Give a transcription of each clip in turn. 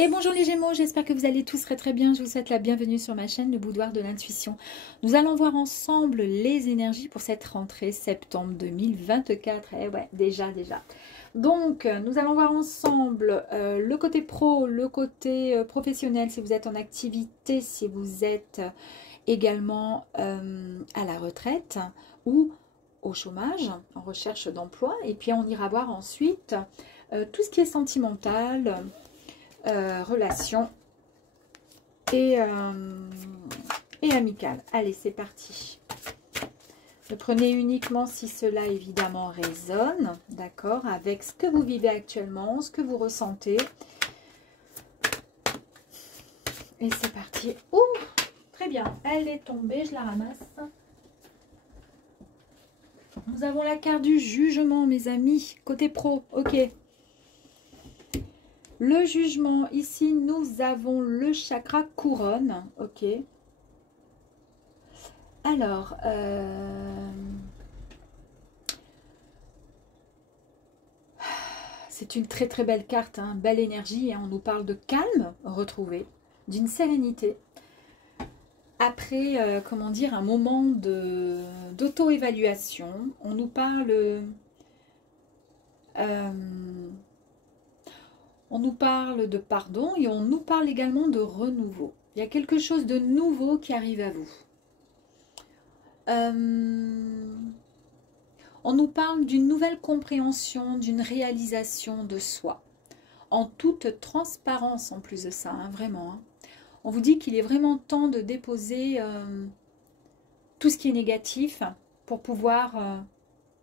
Et bonjour les Gémeaux, j'espère que vous allez tous très très bien. Je vous souhaite la bienvenue sur ma chaîne, le Boudoir de l'Intuition. Nous allons voir ensemble les énergies pour cette rentrée septembre 2024. Eh ouais, déjà. Donc, nous allons voir ensemble le côté pro, le côté professionnel, si vous êtes en activité, si vous êtes également à la retraite ou au chômage, en recherche d'emploi. Et puis, on ira voir ensuite tout ce qui est sentimental, relations et amicales. Allez, c'est parti. Ne prenez uniquement si cela évidemment résonne, d'accord, avec ce que vous vivez actuellement, ce que vous ressentez. Et c'est parti. Ouh, très bien, elle est tombée, je la ramasse. Nous avons la carte du jugement, mes amis, côté pro, ok. Le jugement, ici, nous avons le chakra couronne. Ok. Alors, c'est une très très belle carte, hein, belle énergie. Hein, on nous parle de calme retrouvé, d'une sérénité. Après, comment dire, un moment d'auto-évaluation, on nous parle... on nous parle de pardon et on nous parle également de renouveau. Il y a quelque chose de nouveau qui arrive à vous. On nous parle d'une nouvelle compréhension, d'une réalisation de soi. En toute transparence en plus de ça, hein, vraiment. Hein. On vous dit qu'il est vraiment temps de déposer tout ce qui est négatif pour pouvoir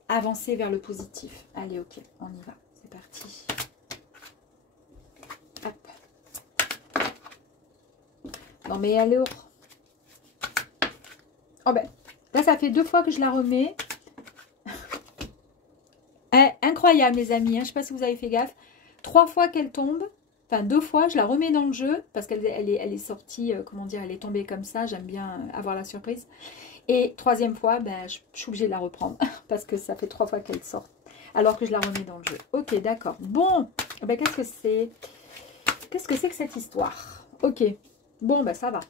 avancer vers le positif. Allez, ok, on y va. C'est parti. Non mais alors. Oh ben, là ça fait 2 fois que je la remets. Incroyable les amis, hein, je ne sais pas si vous avez fait gaffe. 3 fois qu'elle tombe, enfin 2 fois, je la remets dans le jeu parce qu'elle est sortie, comment dire, elle est tombée comme ça. J'aime bien avoir la surprise. Et 3e fois, ben, je suis obligée de la reprendre parce que ça fait 3 fois qu'elle sort alors que je la remets dans le jeu. Ok, d'accord. Bon, ben, qu'est-ce que c'est? Qu'est-ce que c'est que cette histoire? Ok, bon, ben ça va.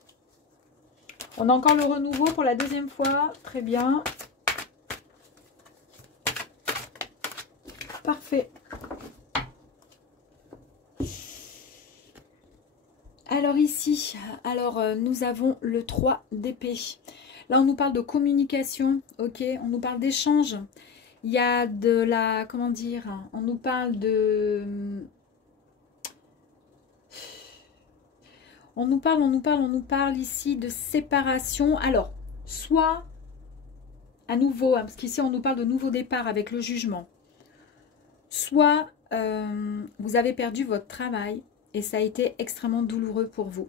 On a encore le renouveau pour la 2e fois. Très bien. Parfait. Alors ici, nous avons le 3 d'épée. Là, on nous parle de communication, ok? On nous parle d'échange. Il y a de la, comment dire? On nous parle de... On nous parle ici de séparation. Alors, soit à nouveau, hein, parce qu'ici on nous parle de nouveau départ avec le jugement. Soit vous avez perdu votre travail et ça a été extrêmement douloureux pour vous.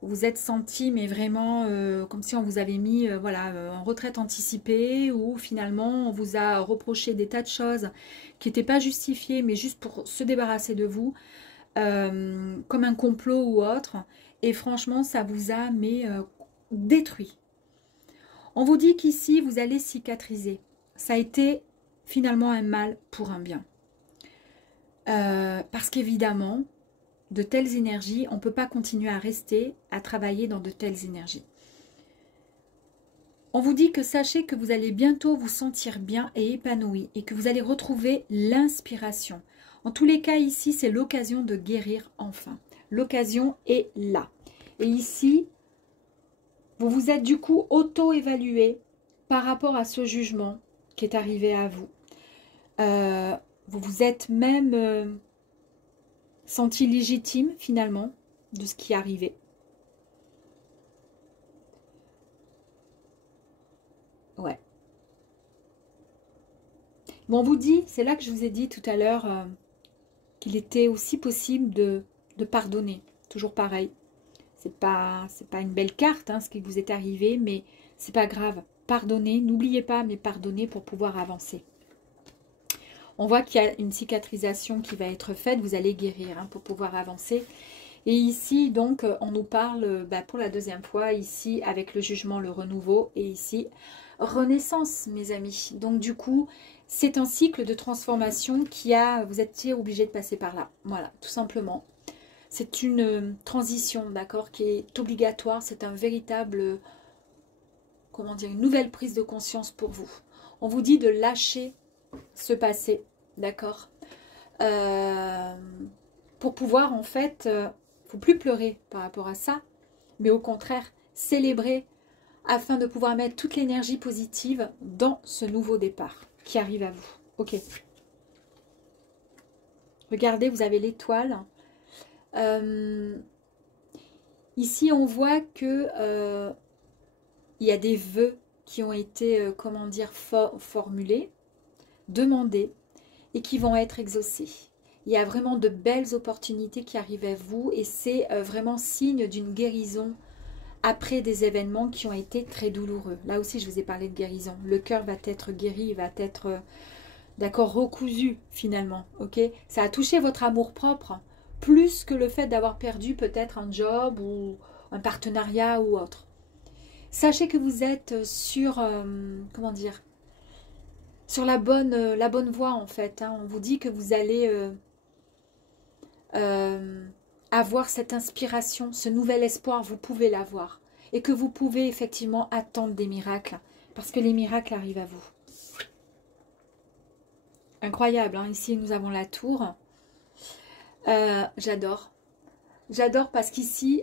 Vous vous êtes senti, mais vraiment comme si on vous avait mis voilà, en retraite anticipée, ou finalement on vous a reproché des tas de choses qui n'étaient pas justifiées, mais juste pour se débarrasser de vous, comme un complot ou autre. Et franchement, ça vous a détruit. On vous dit qu'ici, vous allez cicatriser. Ça a été finalement un mal pour un bien. Parce qu'évidemment, de telles énergies, on ne peut pas continuer à rester, à travailler dans de telles énergies. On vous dit que sachez que vous allez bientôt vous sentir bien et épanoui et que vous allez retrouver l'inspiration. En tous les cas, ici, c'est l'occasion de guérir enfin. L'occasion est là. Et ici, vous vous êtes du coup auto-évalué par rapport à ce jugement qui est arrivé à vous. Vous vous êtes même senti légitime finalement de ce qui est arrivé. Ouais. Bon, on vous dit, c'est là que je vous ai dit tout à l'heure qu'il était aussi possible de pardonner. Toujours pareil. C'est pas une belle carte, hein, ce qui vous est arrivé, mais c'est pas grave. Pardonnez, n'oubliez pas, mais pardonnez pour pouvoir avancer. On voit qu'il y a une cicatrisation qui va être faite, vous allez guérir hein, pour pouvoir avancer. Et ici, donc, on nous parle pour la 2e fois, ici, avec le jugement, le renouveau, et ici, renaissance, mes amis. Donc, du coup, c'est un cycle de transformation vous étiez obligé de passer par là. Voilà, tout simplement. C'est une transition, d'accord, qui est obligatoire. C'est un véritable, comment dire, une nouvelle prise de conscience pour vous. On vous dit de lâcher ce passé, d'accord, pour pouvoir, en fait, faut plus pleurer par rapport à ça, mais au contraire, célébrer afin de pouvoir mettre toute l'énergie positive dans ce nouveau départ qui arrive à vous. Ok. Regardez, vous avez l'étoile. Ici, on voit que il y a des vœux qui ont été, comment dire, formulés, demandés et qui vont être exaucés. Il y a vraiment de belles opportunités qui arrivent à vous et c'est vraiment signe d'une guérison après des événements qui ont été très douloureux. Là aussi, je vous ai parlé de guérison. Le cœur va être guéri, il va être, d'accord, recousu finalement. Ok, ça a touché votre amour-propre plus que le fait d'avoir perdu peut-être un job ou un partenariat ou autre. Sachez que vous êtes sur, comment dire, sur la bonne voie en fait. Hein. On vous dit que vous allez avoir cette inspiration, ce nouvel espoir, vous pouvez l'avoir. Et que vous pouvez effectivement attendre des miracles. Parce que les miracles arrivent à vous. Incroyable, hein. Ici nous avons la tour. J'adore. J'adore parce qu'ici,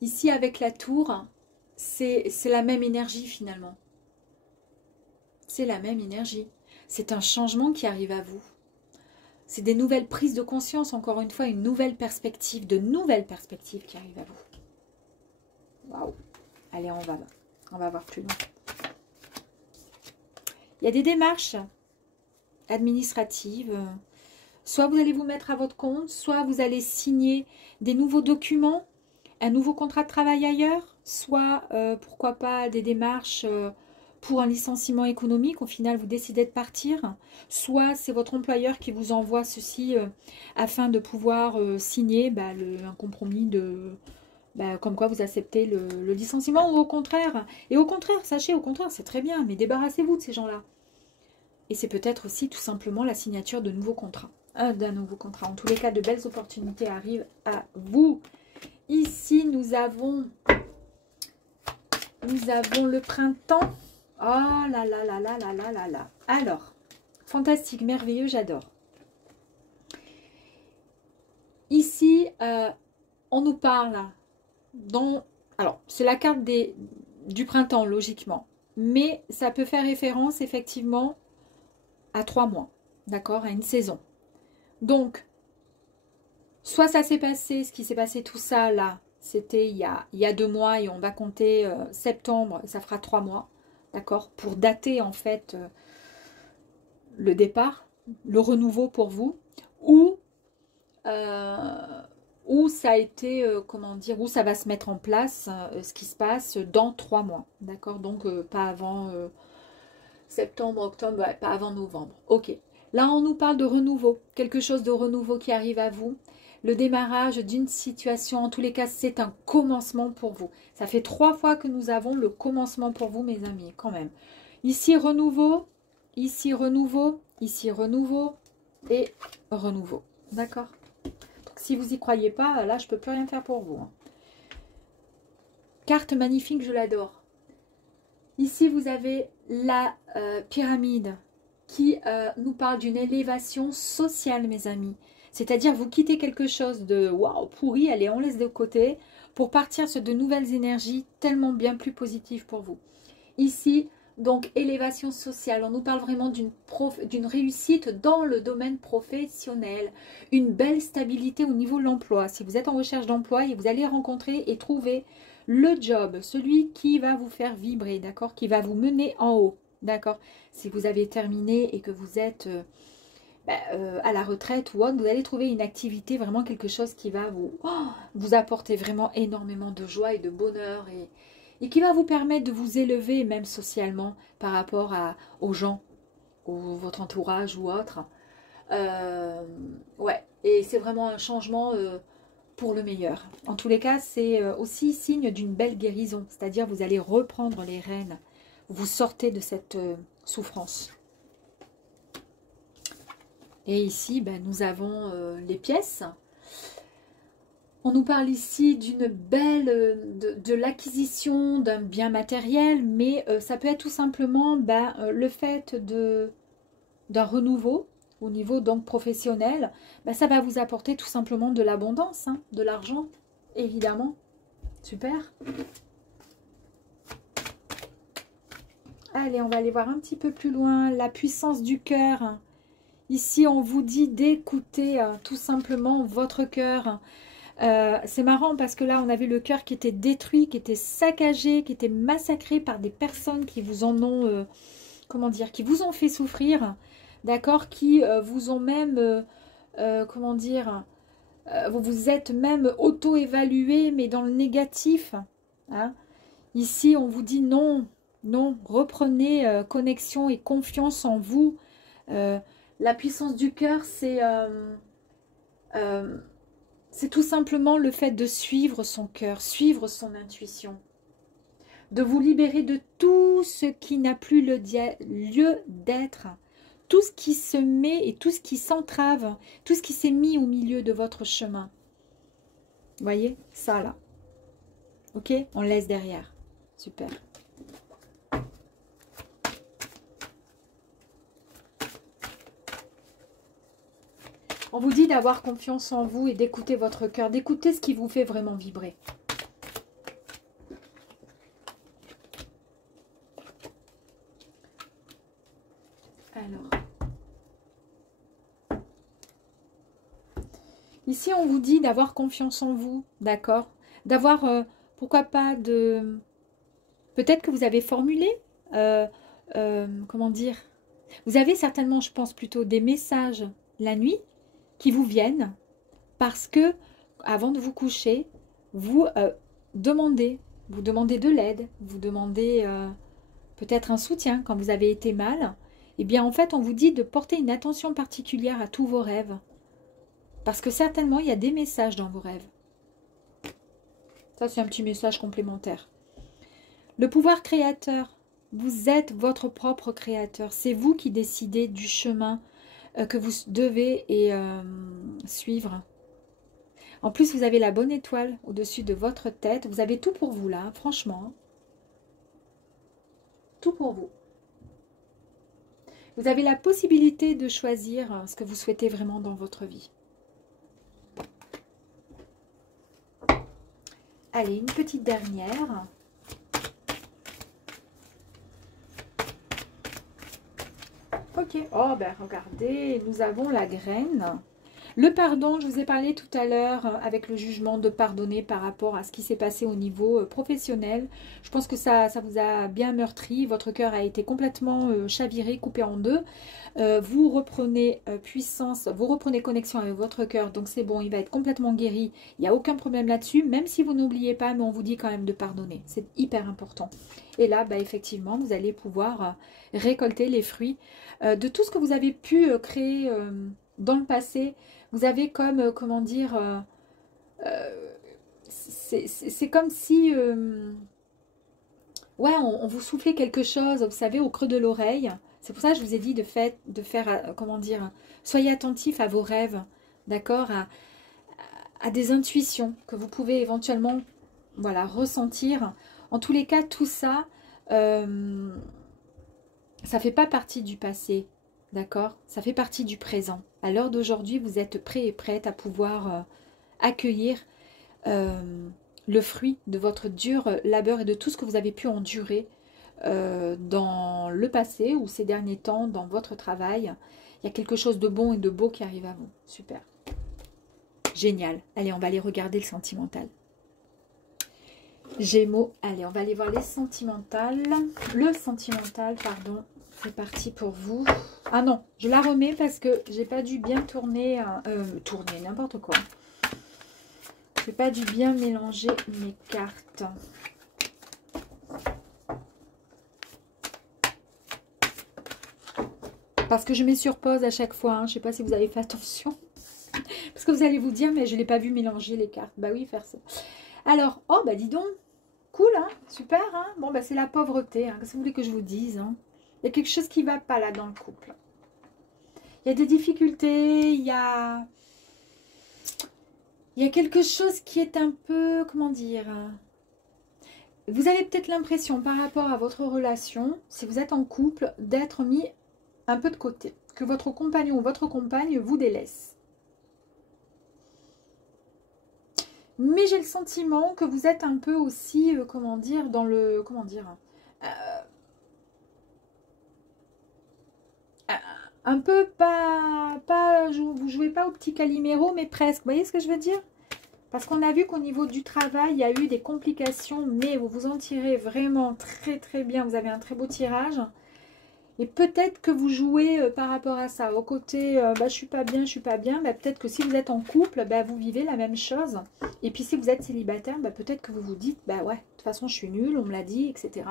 ici avec la tour, c'est la même énergie finalement. C'est la même énergie. C'est un changement qui arrive à vous. C'est des nouvelles prises de conscience, encore une fois, une nouvelle perspective, de nouvelles perspectives qui arrivent à vous. Waouh. Allez, on va voir plus loin. Il y a des démarches administratives. Soit vous allez vous mettre à votre compte, soit vous allez signer des nouveaux documents, un nouveau contrat de travail ailleurs, soit, pourquoi pas, des démarches pour un licenciement économique. Au final, vous décidez de partir. Soit c'est votre employeur qui vous envoie ceci afin de pouvoir signer un compromis de... comme quoi vous acceptez le licenciement ou au contraire. Et au contraire, sachez, au contraire, c'est très bien, mais débarrassez-vous de ces gens-là. Et c'est peut-être aussi tout simplement la signature de nouveaux contrats. D'un nouveau contrat. En tous les cas, de belles opportunités arrivent à vous. Ici, nous avons le printemps. Oh là là là là là là là là. Alors, fantastique, merveilleux, j'adore. Ici, on nous parle alors, c'est la carte du printemps, logiquement. Mais ça peut faire référence, effectivement, à 3 mois. D'accord, à une saison. Donc, soit ça s'est passé, ce qui s'est passé tout ça, là, c'était il y a 2 mois et on va compter septembre, ça fera 3 mois. D'accord, pour dater, en fait, le départ, le renouveau pour vous. Ou ça a été, comment dire, où ça va se mettre en place, ce qui se passe dans 3 mois. D'accord, donc pas avant septembre, octobre, ouais, pas avant novembre. Ok, là on nous parle de renouveau, quelque chose de renouveau qui arrive à vous. Le démarrage d'une situation, en tous les cas, c'est un commencement pour vous. Ça fait 3 fois que nous avons le commencement pour vous, mes amis, quand même. Ici, renouveau, ici, renouveau, ici, renouveau et renouveau. D'accord? Si vous n'y croyez pas, là, je ne peux plus rien faire pour vous. Hein. Carte magnifique, je l'adore. Ici, vous avez la pyramide qui nous parle d'une élévation sociale, mes amis. C'est-à-dire, vous quittez quelque chose de waouh, pourri, allez, on laisse de côté pour partir sur de nouvelles énergies tellement bien plus positives pour vous. Ici, donc, élévation sociale. On nous parle vraiment d'une réussite dans le domaine professionnel. Une belle stabilité au niveau de l'emploi. Si vous êtes en recherche d'emploi et vous allez rencontrer et trouver le job, celui qui va vous faire vibrer, d'accord, qui va vous mener en haut, d'accord. Si vous avez terminé et que vous êtes à la retraite ou autre, vous allez trouver une activité, vraiment quelque chose qui va vous apporter vraiment énormément de joie et de bonheur et qui va vous permettre de vous élever même socialement par rapport aux gens, votre entourage ou autre. Ouais, et c'est vraiment un changement pour le meilleur. En tous les cas, c'est aussi signe d'une belle guérison, c'est-à-dire vous allez reprendre les rênes, vous sortez de cette souffrance. Et ici, ben, nous avons les pièces. On nous parle ici d'une belle, de l'acquisition d'un bien matériel, mais ça peut être tout simplement ben, le fait d'un renouveau au niveau donc professionnel. Ben, ça va vous apporter tout simplement de l'abondance, hein, de l'argent, évidemment. Super. Allez, on va aller voir un petit peu plus loin. La puissance du cœur. Ici, on vous dit d'écouter tout simplement votre cœur. C'est marrant parce que là, on avait le cœur qui était détruit, qui était saccagé, qui était massacré par des personnes qui vous en ont, comment dire, qui vous ont fait souffrir, d'accord, qui vous ont même, comment dire, vous vous êtes même auto-évalué, mais dans le négatif. Hein. Ici, on vous dit non, non, reprenez connexion et confiance en vous. La puissance du cœur, c'est tout simplement le fait de suivre son cœur, suivre son intuition. De vous libérer de tout ce qui n'a plus lieu d'être. Tout ce qui se met et tout ce qui s'entrave, tout ce qui s'est mis au milieu de votre chemin. Vous voyez, ça là. Ok, on laisse derrière. Super. On vous dit d'avoir confiance en vous et d'écouter votre cœur, d'écouter ce qui vous fait vraiment vibrer. Alors, ici on vous dit d'avoir confiance en vous, d'accord? D'avoir, pourquoi pas, peut-être que vous avez formulé, comment dire? Vous avez certainement, je pense plutôt, des messages la nuit qui vous viennent parce que, avant de vous coucher, vous demandez de l'aide, vous demandez peut-être un soutien quand vous avez été mal. Eh bien, en fait, on vous dit de porter une attention particulière à tous vos rêves. Parce que certainement, il y a des messages dans vos rêves. Ça, c'est un petit message complémentaire. Le pouvoir créateur. Vous êtes votre propre créateur. C'est vous qui décidez du chemin que vous devez suivre. En plus, vous avez la bonne étoile au-dessus de votre tête. Vous avez tout pour vous là, franchement. Tout pour vous. Vous avez la possibilité de choisir ce que vous souhaitez vraiment dans votre vie. Allez, une petite dernière. Ok. Oh, ben regardez, nous avons la graine. Le pardon, je vous ai parlé tout à l'heure avec le jugement de pardonner par rapport à ce qui s'est passé au niveau professionnel. Je pense que ça vous a bien meurtri. Votre cœur a été complètement chaviré, coupé en deux. Vous reprenez puissance, vous reprenez connexion avec votre cœur. Donc c'est bon, il va être complètement guéri. Il n'y a aucun problème là-dessus. Même si vous n'oubliez pas, mais on vous dit quand même de pardonner. C'est hyper important. Et là, bah, effectivement, vous allez pouvoir récolter les fruits de tout ce que vous avez pu créer dans le passé. Vous avez comme, comment dire, c'est comme si, ouais, on vous soufflait quelque chose, vous savez, au creux de l'oreille. C'est pour ça que je vous ai dit de faire, comment dire, soyez attentifs à vos rêves, d'accord, à des intuitions que vous pouvez éventuellement, voilà, ressentir. En tous les cas, tout ça, ça ne fait pas partie du passé. D'accord? Ça fait partie du présent. À l'heure d'aujourd'hui, vous êtes prêt et prête à pouvoir accueillir le fruit de votre dur labeur et de tout ce que vous avez pu endurer dans le passé ou ces derniers temps, dans votre travail. Il y a quelque chose de bon et de beau qui arrive à vous. Super. Génial. Allez, on va aller regarder le sentimental. Gémeaux. Allez, on va aller voir les sentimentales. Le sentimental, pardon. C'est parti pour vous. Ah non, je la remets parce que j'ai pas dû bien tourner, n'importe quoi. J'ai pas dû bien mélanger mes cartes. Parce que je mets sur pause à chaque fois. Hein. Je sais pas si vous avez fait attention. Parce que vous allez vous dire, mais je l'ai pas vu mélanger les cartes. Bah oui, faire ça. Alors, oh bah dis donc. Cool, hein, super. Hein. Bon, bah c'est la pauvreté. Hein. Qu'est-ce que vous voulez que je vous dise, hein. Il y a quelque chose qui ne va pas là dans le couple. Il y a des difficultés, il y a quelque chose qui est un peu, comment dire, vous avez peut-être l'impression par rapport à votre relation, si vous êtes en couple, d'être mis un peu de côté, que votre compagnon ou votre compagne vous délaisse. Mais j'ai le sentiment que vous êtes un peu aussi, comment dire, dans le, comment dire, un peu vous jouez pas au petit Calimero, mais presque. Vous voyez ce que je veux dire? Parce qu'on a vu qu'au niveau du travail, il y a eu des complications, mais vous vous en tirez vraiment très très bien. Vous avez un très beau tirage. Et peut-être que vous jouez par rapport à ça. Au côté, je suis pas bien, je suis pas bien. Bah, peut-être que si vous êtes en couple, vous vivez la même chose. Et puis si vous êtes célibataire, peut-être que vous vous dites, ouais, de toute façon je suis nulle, on me l'a dit, etc.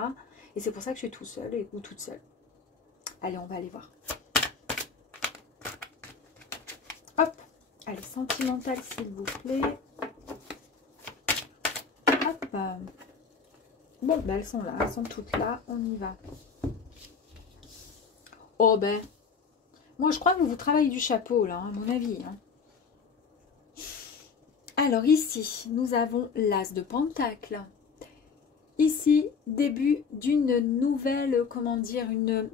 Et c'est pour ça que je suis tout seul ou toute seule. Allez, on va aller voir. Hop, allez, sentimentale s'il vous plaît. Hop. Bon, elles sont là, elles sont toutes là, on y va. Oh moi je crois que vous travaillez du chapeau là, à mon avis. Hein. Alors ici, nous avons l'as de pentacle. Ici, début d'une nouvelle, comment dire,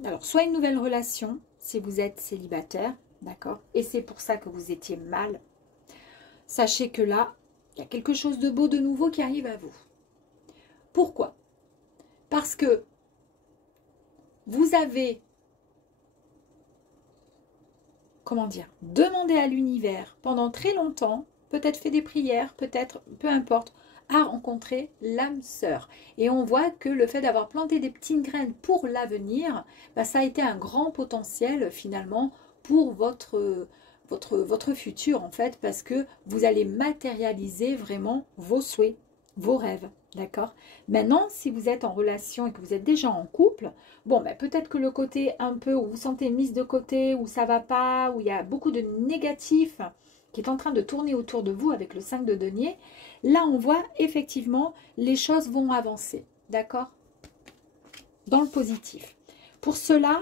alors soit une nouvelle relation, si vous êtes célibataire, d'accord, et c'est pour ça que vous étiez mal. Sachez que là, il y a quelque chose de beau, de nouveau qui arrive à vous. Pourquoi? Parce que vous avez, comment dire, demandé à l'univers pendant très longtemps, peut-être fait des prières, peut-être, peu importe, à rencontrer l'âme sœur. Et on voit que le fait d'avoir planté des petites graines pour l'avenir, ça a été un grand potentiel finalement pour votre futur en fait, parce que vous allez matérialiser vraiment vos souhaits, vos rêves, d'accord? Maintenant, si vous êtes en relation et que vous êtes déjà en couple, bon, peut-être que le côté un peu où vous sentez mise de côté, où ça va pas, où il y a beaucoup de négatifs qui est en train de tourner autour de vous avec le 5 de denier, là on voit effectivement les choses vont avancer, d'accord? Dans le positif. Pour cela,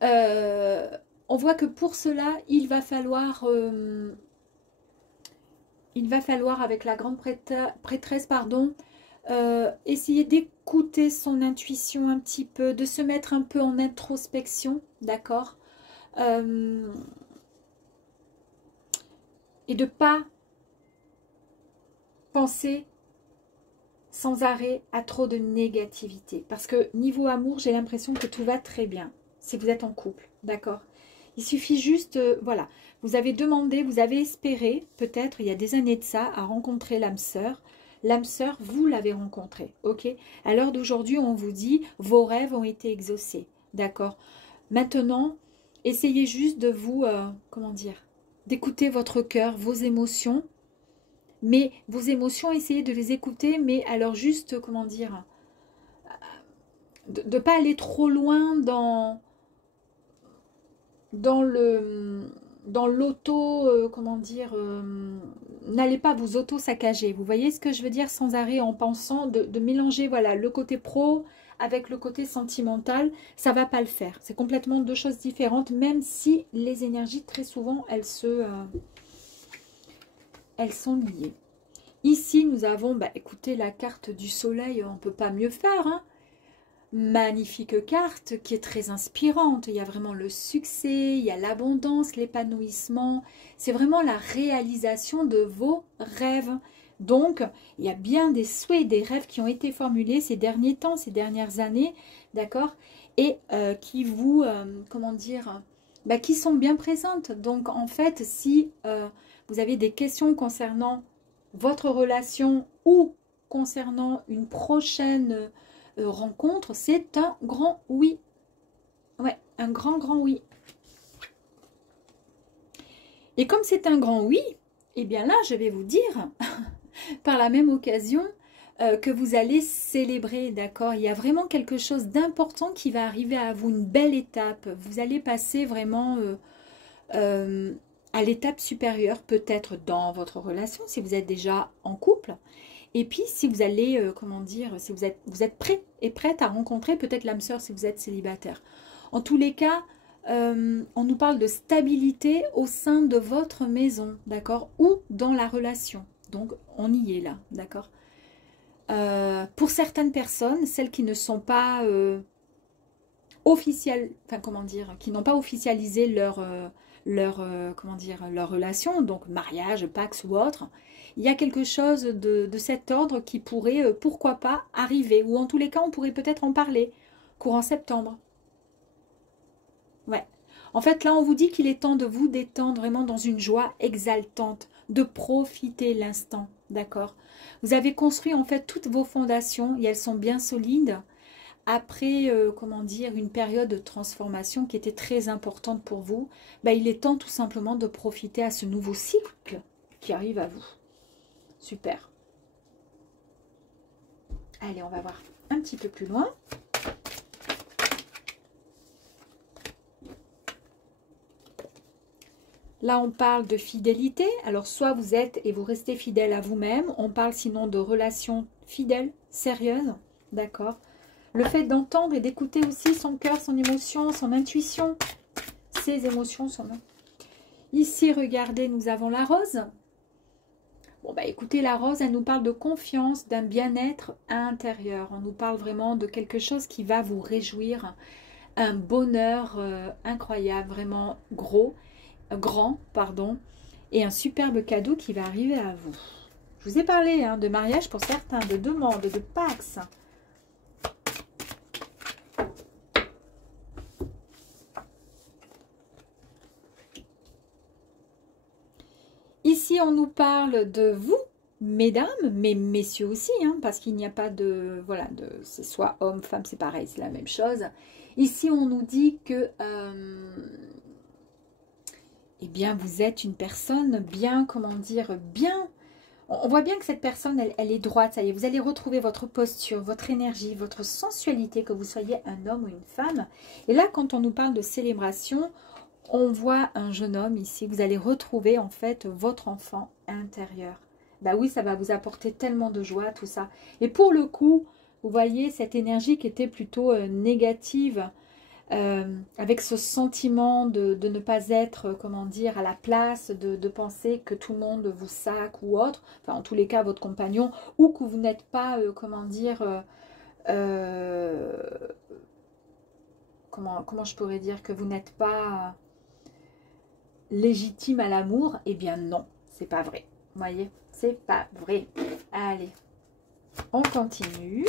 on voit que pour cela, il va falloir avec la grande prêtresse, pardon, essayer d'écouter son intuition un petit peu, de se mettre un peu en introspection, d'accord? Et de ne pas penser sans arrêt à trop de négativité. Parce que niveau amour, j'ai l'impression que tout va très bien, si vous êtes en couple, d'accord? Il suffit juste, voilà, vous avez demandé, vous avez espéré, peut-être il y a des années de ça, à rencontrer l'âme sœur. L'âme sœur, vous l'avez rencontrée, ok? À l'heure d'aujourd'hui, on vous dit, vos rêves ont été exaucés, d'accord? Maintenant, essayez juste de vous, comment dire, d'écouter votre cœur, vos émotions. Mais vos émotions, essayez de les écouter, mais alors juste, comment dire, de ne pas aller trop loin dans l'auto, comment dire, n'allez pas vous auto-saccager. Vous voyez ce que je veux dire, sans arrêt en pensant de mélanger, voilà, le côté pro avec le côté sentimental, ça va pas le faire. C'est complètement deux choses différentes, même si les énergies, très souvent, elles sont liées. Ici, nous avons, écoutez, la carte du soleil, on ne peut pas mieux faire, hein. Magnifique carte qui est très inspirante. Il y a vraiment le succès, il y a l'abondance, l'épanouissement. C'est vraiment la réalisation de vos rêves. Donc, il y a bien des souhaits, des rêves qui ont été formulés ces derniers temps, ces dernières années, d'accord? Et qui vous, comment dire, qui sont bien présentes. Donc, en fait, si vous avez des questions concernant votre relation ou concernant une prochaine rencontre, c'est un grand oui. Ouais, un grand oui. Et comme c'est un grand oui, eh bien là, je vais vous dire, par la même occasion, que vous allez célébrer, d'accord? Il y a vraiment quelque chose d'important qui va arriver à vous, une belle étape. Vous allez passer vraiment à l'étape supérieure, peut-être dans votre relation, si vous êtes déjà en couple. Et puis, si vous allez, comment dire, si vous êtes prêt et prête à rencontrer peut-être l'âme sœur si vous êtes célibataire. En tous les cas, on nous parle de stabilité au sein de votre maison, d'accord, ou dans la relation. Donc, on y est là, d'accord. Pour certaines personnes, celles qui ne sont pas officielles, enfin comment dire, qui n'ont pas officialisé comment dire, leur relation, donc mariage, pax ou autre, il y a quelque chose de cet ordre qui pourrait, pourquoi pas, arriver. Ou en tous les cas, on pourrait peut-être en parler courant septembre. Ouais. En fait, là, on vous dit qu'il est temps de vous détendre vraiment dans une joie exaltante, de profiter l'instant, d'accord? Vous avez construit en fait toutes vos fondations et elles sont bien solides. Après, comment dire, une période de transformation qui était très importante pour vous, bah, il est temps tout simplement de profiter à ce nouveau cycle qui arrive à vous. Super. Allez, on va voir un petit peu plus loin. Là, on parle de fidélité. Alors, soit vous êtes et vous restez fidèle à vous-même. On parle sinon de relations fidèles, sérieuses. D'accord? Le fait d'entendre et d'écouter aussi son cœur, son émotion, son intuition. Ses émotions, son... Ici, regardez, nous avons la rose. Bon, bah écoutez, la rose, elle nous parle de confiance, d'un bien-être intérieur. On nous parle vraiment de quelque chose qui va vous réjouir. Un bonheur incroyable, vraiment grand, pardon, et un superbe cadeau qui va arriver à vous. Je vous ai parlé hein, de mariage pour certains, de demande, de pax. Ici, on nous parle de vous, mesdames, mais messieurs aussi, hein, parce qu'il n'y a pas de... Voilà, c'est soit homme, femme, c'est pareil, c'est la même chose. Ici, on nous dit que... eh bien, vous êtes une personne bien, comment dire, bien... On voit bien que cette personne, elle est droite, ça y est. Vous allez retrouver votre posture, votre énergie, votre sensualité, que vous soyez un homme ou une femme. Et là, quand on nous parle de célébration, on voit un jeune homme ici. Vous allez retrouver en fait votre enfant intérieur. Bah oui, ça va vous apporter tellement de joie, tout ça. Et pour le coup, vous voyez cette énergie qui était plutôt négative, avec ce sentiment de ne pas être, comment dire, à la place, de penser que tout le monde vous sac ou autre, enfin en tous les cas votre compagnon, ou que vous n'êtes pas, comment dire, comment je pourrais dire, que vous n'êtes pas légitime à l'amour. Eh bien non, c'est pas vrai, vous voyez, c'est pas vrai. Allez, on continue.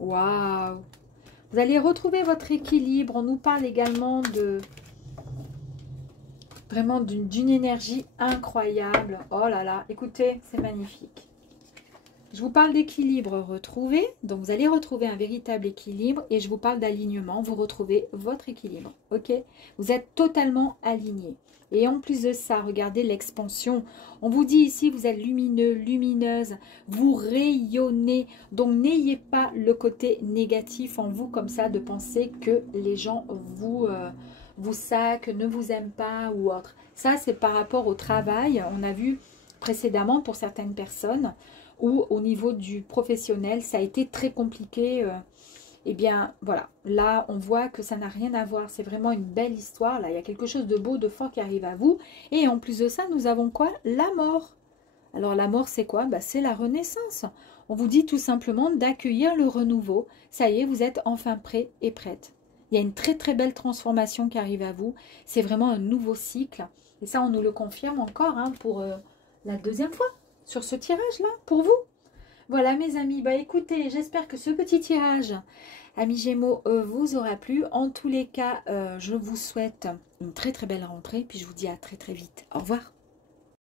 Waouh! Vous allez retrouver votre équilibre. On nous parle également de vraiment d'une énergie incroyable. Oh là là, écoutez, c'est magnifique. Je vous parle d'équilibre retrouvé. Donc, vous allez retrouver un véritable équilibre. Et je vous parle d'alignement. Vous retrouvez votre équilibre. Ok? Vous êtes totalement aligné. Et en plus de ça, regardez l'expansion. On vous dit ici, vous êtes lumineux, lumineuse. Vous rayonnez. Donc, n'ayez pas le côté négatif en vous comme ça de penser que les gens vous saquent, ne vous aiment pas ou autre. Ça, c'est par rapport au travail. On a vu précédemment pour certaines personnes où au niveau du professionnel, ça a été très compliqué. Eh bien, voilà, là, on voit que ça n'a rien à voir. C'est vraiment une belle histoire. Là, il y a quelque chose de beau, de fort qui arrive à vous. Et en plus de ça, nous avons quoi? La mort. Alors, la mort, c'est quoi? Bah, c'est la renaissance. On vous dit tout simplement d'accueillir le renouveau. Ça y est, vous êtes enfin prêt et prête. Il y a une très, très belle transformation qui arrive à vous. C'est vraiment un nouveau cycle. Et ça, on nous le confirme encore hein, pour la deuxième fois sur ce tirage-là, pour vous. Voilà mes amis, bah écoutez, j'espère que ce petit tirage, amis Gémeaux, vous aura plu. En tous les cas, je vous souhaite une très très belle rentrée, puis je vous dis à très très vite. Au revoir.